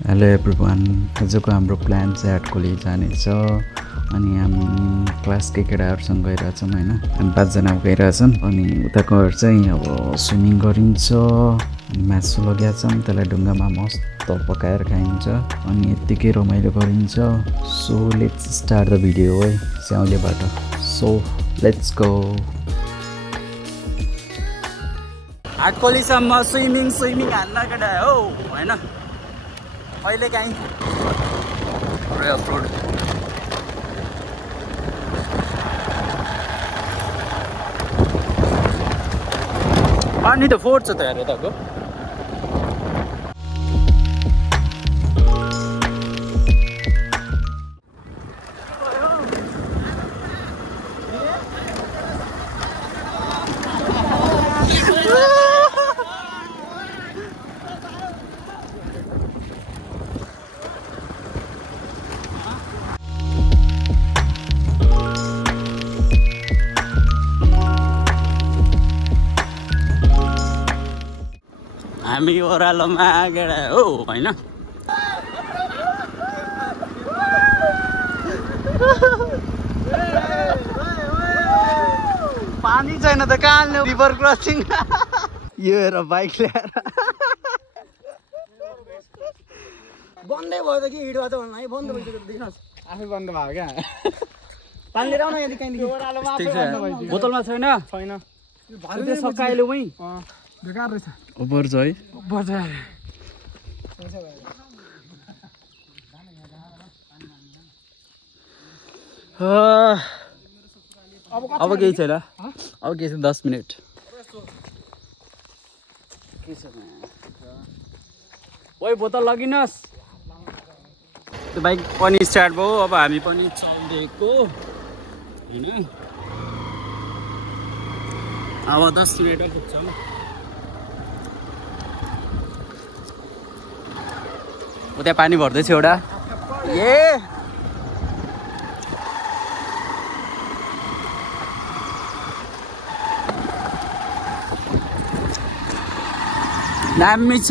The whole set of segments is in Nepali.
हेलो एभ्रिवान, आजको हाम्रो प्लान चाहिँ हाटकोली जाने छ। अनि हामी क्लासकै केटाहरूसँग गइरहेछौँ होइन। हामी 5 जना गइरहेछौँ। अनि उताकोहरू चाहिँ अब स्विमिङ गरिन्छ, अनि मासु लगेका छौँ, त्यसलाई ढुङ्गामा मस्त पकाएर खाइन्छ, अनि यत्तिकै रमाइलो गरिन्छ। So let's start the video है स्याउलेबाट। So let's go. हाटकोलीसम्म स्विमिङ हान्न केटा हो होइन। अहिले काहीँ रोड पानी त फोर्ट छ त यार यताको। हामी ओह्रालोमा गेडा हो होइन। पानी छैन त कहाँ ल्याउ रिभर क्रसिङ। यो हेर बाइक ल्याएर बन्दै भयो त कि हिँड्वा त भन्नु है। बन्द भइसक्यो देखिनुहोस्, आफै बन्द भयो क्या। पानी लिएर आउन यदि कहीँदेखि। बोतलमा छैन छैन त्यो सकाइलो उही बेकार रहेछ। ओभर छ है। ओभर छ अब केही छैन, अब केही छैन। 10 मिनट ओइ बोतल लगिनुहोस्। त्यो बाइक पनि स्टार्ट भयो, अब हामी पनि चल्दिएको होइन। अब 10 मिनटमा पुग्छौँ। उता पानी भर्दैछ एउटा। ए दामी छ।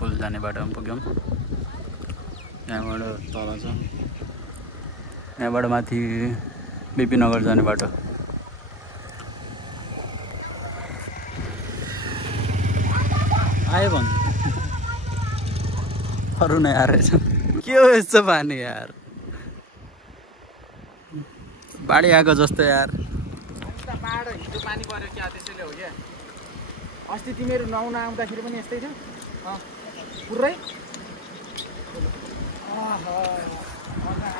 पुल जाने बाटोमा पुग्यौँ। यहाँबाट तल छ, यहाँबाट माथि बिपी नगर जाने बाटो। आयो भन्नु अरू नै आएर रहेछ। के हो यस्तो पानी यार, बाढी आएको जस्तो यार। बाढो हिजो पानी पऱ्यो क्या, त्यसैले हो क्या। अस्ति तिमीहरू नुहाउन आउँदाखेरि पनि यस्तै थियो पुरै।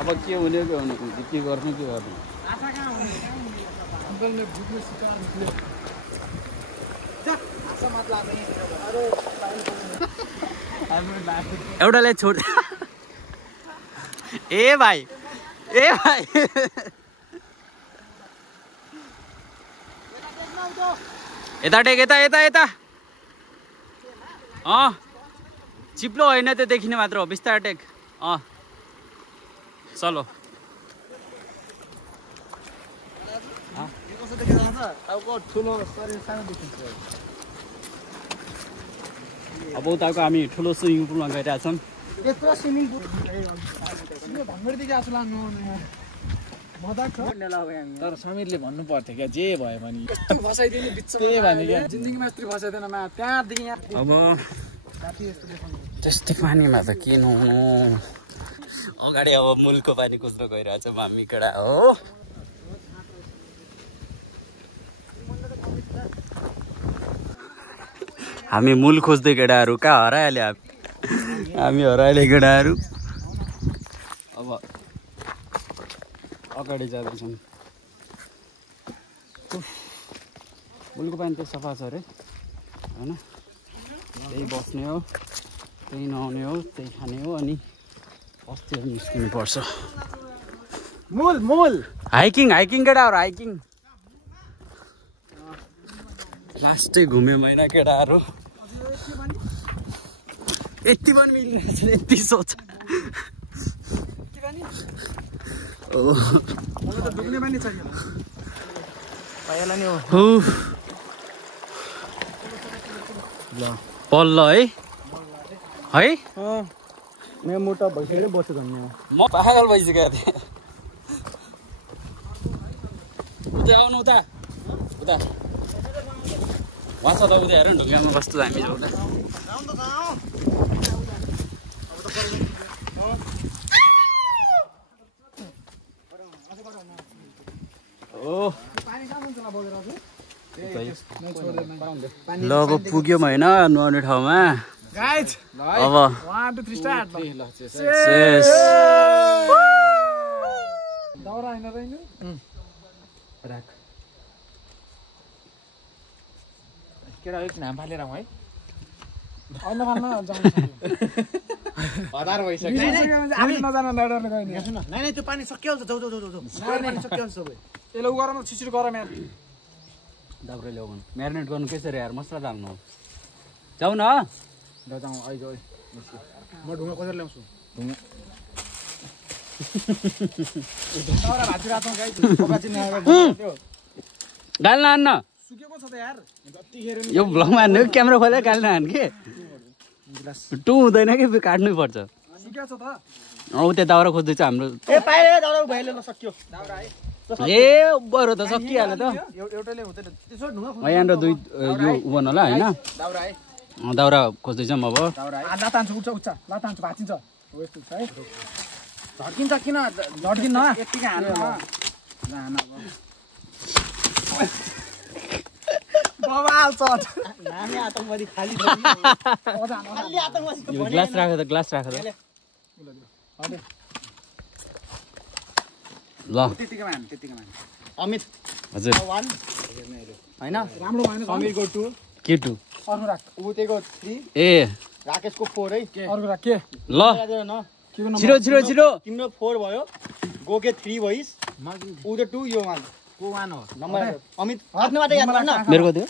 अब के हुने के गर्नु, के गर्नु के गर्नु। आशा कहाँ हुने, अङ्कलले बुझ्नु सिकाउनु निक्ल्यो। आशा मत लाग्दैन। एउटाले छोड। ए भाइ यता टेक, यता चिप्लो होइन त्यो देखिने मात्र हो। बिस्तारै टेक। चलो अब उताको हामी ठुलो स्विमिङ पुलमा गइरहेछौँ। यत्रो स्विमिङ पुल भन्नुदेखि आजु लाग्नु मजा छ। तर समीरले भन्नु पर्थ्यो क्या, जे भयो भने फसाइदिने बिच त्यही भने क्या। जिन्दगीमा यस्तै फसाइदिएन मा, त्यहाँदेखि यहाँ। अब त्यस्तै पानीमा त के नुहाउनु। अगाडि अब मूलको पानी कुद्न गइरहेछ हामी केटा हो। हामी मूल खोज्दै केटाहरू कहाँ हराइहाल्यो। हामी हराइले केटाहरू। अब अगाडि जाँदैछौँ। मुलको पानी त सफा छ अरे होइन, त्यही बस्ने हो, त्यही नुहाउने हो, त्यही खाने हो, अनि अस्ति निस्किनु पर्छ। हाइकिङ केटाहरू हाइकिङ। लास्टै घुम्यो मैना केटाहरू। यति पनि मिलिरहेछ, यति सोच। पल्ल है मेरो मोटा भइसक्यो बस्यो धन्य म पागल भइसकेको थिएँ। उता आउनु, उता वहाँ छ त, उता हेर न ढुङ्गामा कस्तो हामी जाउँदा। ल अब पुग्यौँ होइन नुहाउने ठाउँमा। अब केटा एक नाम फालेर है हतार भइसक्यो। नै त्यो पानी सकिहाल्छ, जाऊ पानी सकिहाल्छ सबै। ए लौ गरम छिटो गरम यार। दाउरा ल्याउनु, म्यारिनेट गर्नु कसरी यार, मसला हाल्नु हो। जाऊ न ल जाउँ आइज म ढुङ्गा खोजेर ल्याउँछु। ढुङ्गा गाल नहान्न, सुकेको छ त यार। यो भ्लगमा हान्नु, क्यामेरा खोलेर गाल नहान् कि टु हुँदैन कि काट्नै पर्छ। सुकेको छ त। औ त्यो दाउरा खोज्दैछ हाम्रो। ए पाए दाउरा भइले ल सक्यो। दाउरा है ए बरु त सकिहाल्यो त। एउटैले हुँदैन त्यसो ढुङ्गा यहाँनिर दुई यो उभन होला होइन। दाउरा है दाउरा खोज्दैछौँ अब। दाउरा है ला तान्छु, उच्च ला तान्छु, भाँचिन्छ। हो यस्तो छ है। झड्किन्छ किन झड्किन्न यतिकै हाल्नु जान अब बाबा हाल्छ नानी आतंकवादी खाली यो ग्लास राख्यो त, ग्लास राख्यो त। ल त्यतिकै मान अमित हजुर 1 हैन राम्रो भएन। समीरको 2 के टु अर्को राख। उतेको 3 ए राकेशको 4 है। अर्को राख के ल याद न के को छिरो छिरो छिरो। तिम्रो 4 भयो, गोके 3 भइस, उते 2 यो 1 को 1 हो नम्बर। अमित हातबाट याद गर्न मेरो कति हो?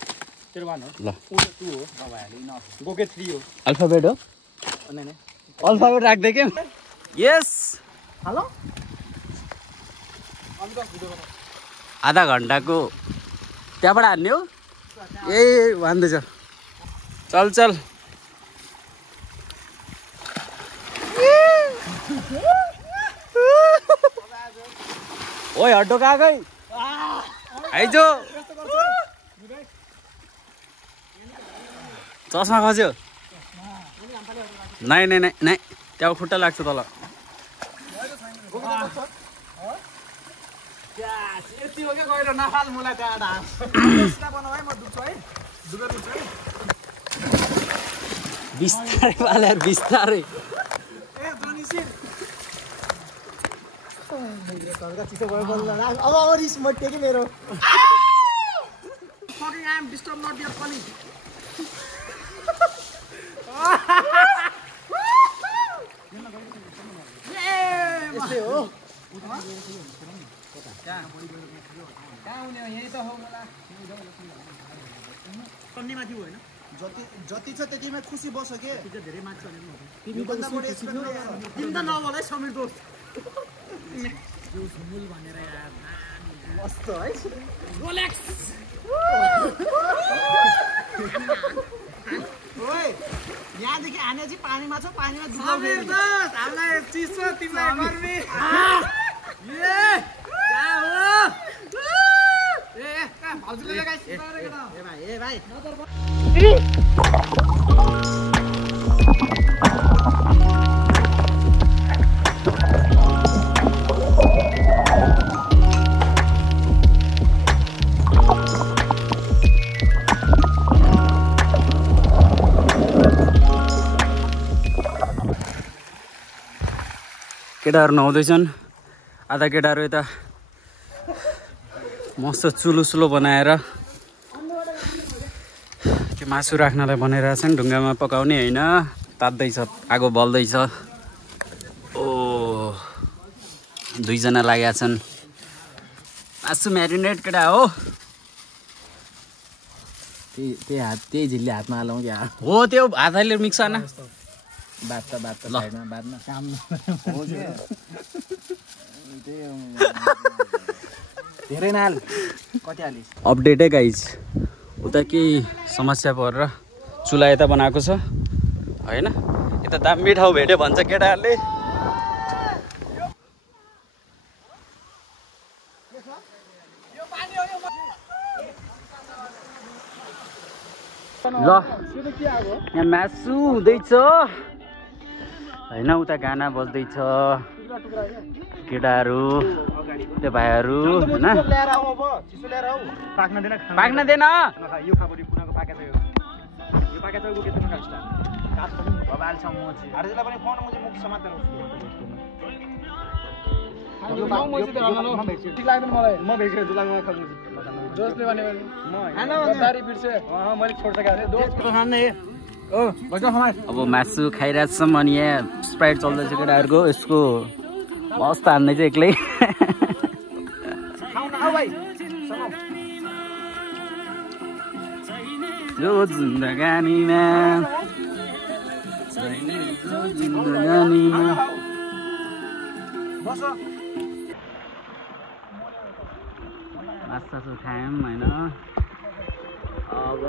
तेरो 1 हो, ल उते 2 हो, गोके 3 हो। अल्फाबेट हो, नै अल्फाबेट राख्दै के। यस हेलो आधा घन्टाको त्यहाँबाट हान्ने हो। ए भन्दैछ, चल चल। ओइ हड्डो कहाँ गई आइजो। चस्मा खस्यो। नै नै नै नै त्यहाँ खुट्टा लाग्छ तल। यति हो के गएर नखाल मलाई त्यहाँ ढाँस बनाऊ है। म दुख्छु है, दुख्छ है। बिस्तारै वाला बिस्तारै। ए जनिसिर चिसो भयो बोल्न अब रिस मट्यो कि मेरो। fucking I am disturb not your funny. यस्तै हो। कन्नीमा थियो होइन, जति छ त्यतिमै खुसी बस्छ के। धेरै मान्छ तिमी भन्दा बढी एक्सपेक्ट तिमी त नबोल है समीर दोस्त। भनेर यार मस्त है रोलेक्स। ओए यहाँदेखि हाने चाहिँ पानीमा छ, पानीमा समीर दोस्त हामीलाई चिसो तिमीलाई गर्मी। ए कहाँ हो ए कहाँ भाउजूले लगाइ सिकारेको ए भाइ केटाहरू नुहाउँदैछन् आधा केटाहरू यता मस्त चुलो बनाएर त्यो मासु राख्नलाई बनाइरहेछन् ढुङ्गामा पकाउने होइन तात्दैछ आगो बल्दैछ ओ दुईजना लागेका छन् मासु म्यारिनेट केटा हो त्यही झिल्ली हातमा हालौँ क्या हो त्यो हातले मिक्स होइन बात साइडमा बादमा काम धेरै नहाल कति हालिस् अपडेटै गाइज उता केही समस्या परेर चुला यता बनाएको छ होइन यता दामी ठाउँ भेट्यो भन्छ केटाहरूले ल यहाँ मासु हुँदैछ होइन उता गाना बज्दैछ केटाहरू त्यो भाइहरू होइन पाक्न दिएन अब मासु खाइरहेछौँ अनि यहाँ स्प्राइट चल्दैछ केटाहरूको यसको मस्त हान्दैछ एक्लै यो जिन्दगानीमा मासु खायौँ होइन अब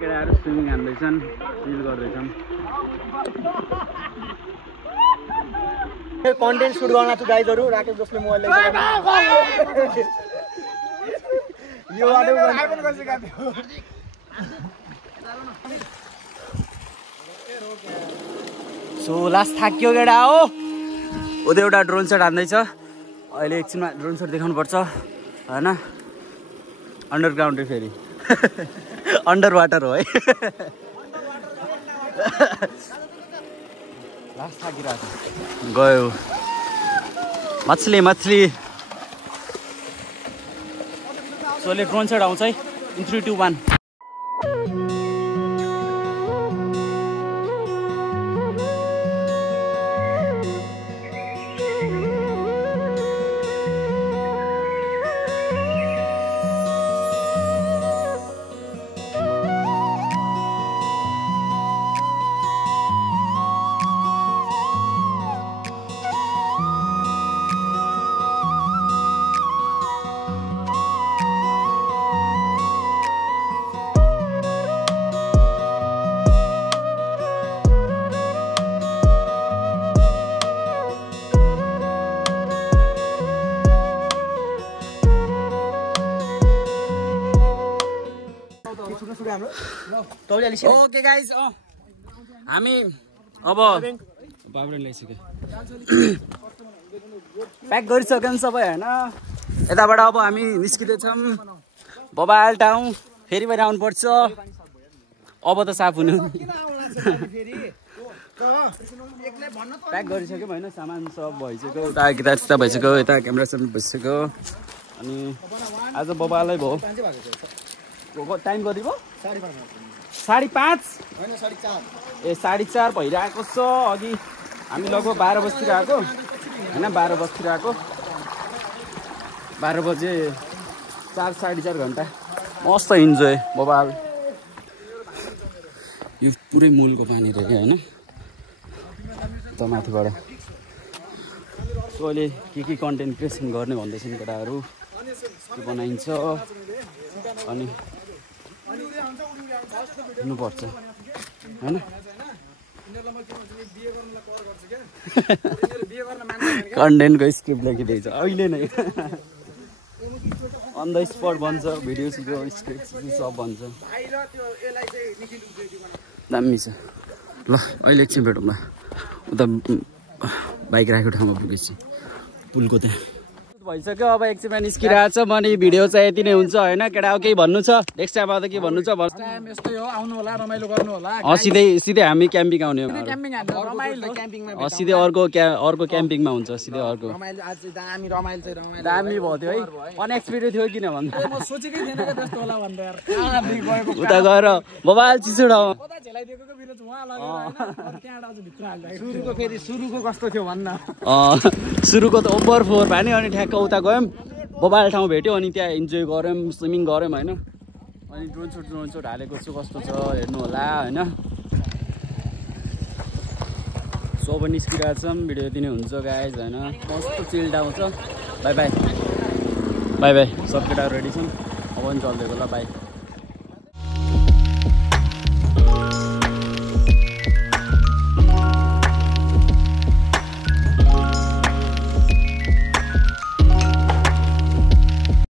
केटाहरू स्विमिङ हान्दैछन् चिल गर्दैछन् कन्टेन्ट सुट गर्न छु गाइजहरु राकेश जसले मोबाइल यो सो लास्ट थाक्यो केटा हो उता एउटा ड्रोन सट हान्दैछ अहिले एकछिनमा ड्रोन सट देखाउनु पर्छ होइन अन्डरग्राउन्ड फेरि अन्डर वाटर हो है लास्ट थाकिरहेको गयो मछली सोले ड्रोन सट आउँछ है इन 3, 2, 1 ओके गाइज हामी अब बाबुले ल्याइसक्यो प्याक गरिसक्यौँ सबै होइन यताबाट अब हामी निस्किँदैछौँ बबाल टाउन फेरि पनि आउनुपर्छ अब त साफ हुनु प्याक गरिसक्यौँ होइन सामान सब भइसक्यो उता किताब भइसक्यो यता क्यामेरा सब भइसक्यो अनि आज बबालै भयो टाइम कति भयो 5:30 ए 4:30 भइरहेको छ अघि हामी लगभग 12 बजीतिर आएको होइन 12 बजीतिर आएको 12 बजे 4-4.5 घन्टा मस्त इन्जोय बबाल यो पुरै मूलको पानी रहेछ होइन त माथिबाट सो अहिले के कन्टेन्ट क्रिएसन गर्ने भन्दैछन् केटाहरू के बनाइन्छ अनि हुनुपर्छ होइन कन्टेन्टको स्क्रिप्ट लेखिदिएछ अहिले नै अन द स्पट भन्छ भिडियोको स्क्रिप्ट सब भन्छ दामी छ ल अहिले एकछिन भेटौँ ल उता बाइक राखेको ठाउँमा पुगेपछि पुलको त्यहाँ भइसक्यो अब एकछिनमा निस्किरहेको छ अनि भिडियो चाहिँ यति नै हुन्छ होइन केटा अब केही भन्नु छ नेक्स्ट टाइम आउँदा के भन्नु छ टाइम यस्तै हो आउनु होला रमाइलो गर्नु होला सिधै हामी क्याम्पिङ आउने हो क्याम्पिङ रमाइलो क्याम्पिङमा सिधै अर्को क्याम्पिङमा हुन्छ सिधै अर्को रमाइलो आज दामी रमाइलो चाहिँ रमाइलो दामी भयो थियो है अनएक्सपेक्टेड थियो किन भन्दा म सोचेकै थिएन कि त्यस्तो होला भनेर यार कहाँदेखि गएको उता गएर बबाल चिसो ठाउँमा कता झेलाइदिएको भिडियो चाहिँ उहाँ लगेर हैन त्यहाँबाट चाहिँ भित्र हाल्दा सुरुको कस्तो थियो भन्न सुरुको त ओभर फोर भयो नि अनि ठ्याक्क उता गयौँ बबाल ठाउँ भेट्यो अनि त्यहाँ इन्जोय गऱ्यौँ स्विमिङ गऱ्यौँ होइन अनि ड्रोन सुट हालेको छु कस्तो छ हेर्नु होला होइन सो अब निस्किरहेको छौँ भिडियो यति नै हुन्छ गाइज होइन कस्तो चिल्ड आउँछ बाई बाई सब केटाहरू रेडी छौँ अब पनि चल्दै होला बाई